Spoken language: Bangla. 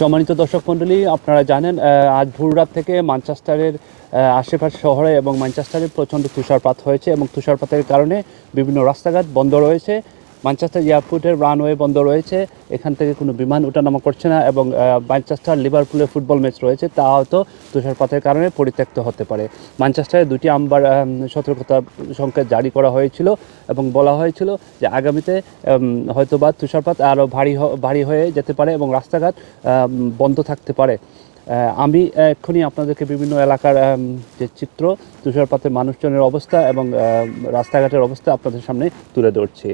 সম্মানিত দর্শক মণ্ডলী, আপনারা জানেন আজ ভোররাত থেকে ম্যানচেস্টারের আশেপাশ শহরে এবং ম্যানচেস্টারে প্রচণ্ড তুষারপাত হয়েছে এবং তুষারপাতের কারণে বিভিন্ন রাস্তাঘাট বন্ধ রয়েছে। ম্যানচেস্টার এয়ারপোর্টের রানওয়ে বন্ধ রয়েছে, এখান থেকে কোনো বিমান ওঠানামা করছে না এবং ম্যানচেস্টার লিভারপুলের ফুটবল ম্যাচ রয়েছে, তা হয়তো তুষারপাতের কারণে পরিত্যক্ত হতে পারে। ম্যানচেস্টারে দুটি আম্বার সতর্কতা সংকেত জারি করা হয়েছিল এবং বলা হয়েছিল যে আগামীতে হয়তোবা তুষারপাত আরও ভারী হয়ে যেতে পারে এবং রাস্তাঘাট বন্ধ থাকতে পারে। আমি এক্ষুনি আপনাদেরকে বিভিন্ন এলাকার যে চিত্র, তুষারপাতে মানুষজনের অবস্থা এবং রাস্তাঘাটের অবস্থা আপনাদের সামনে তুলে ধরছি।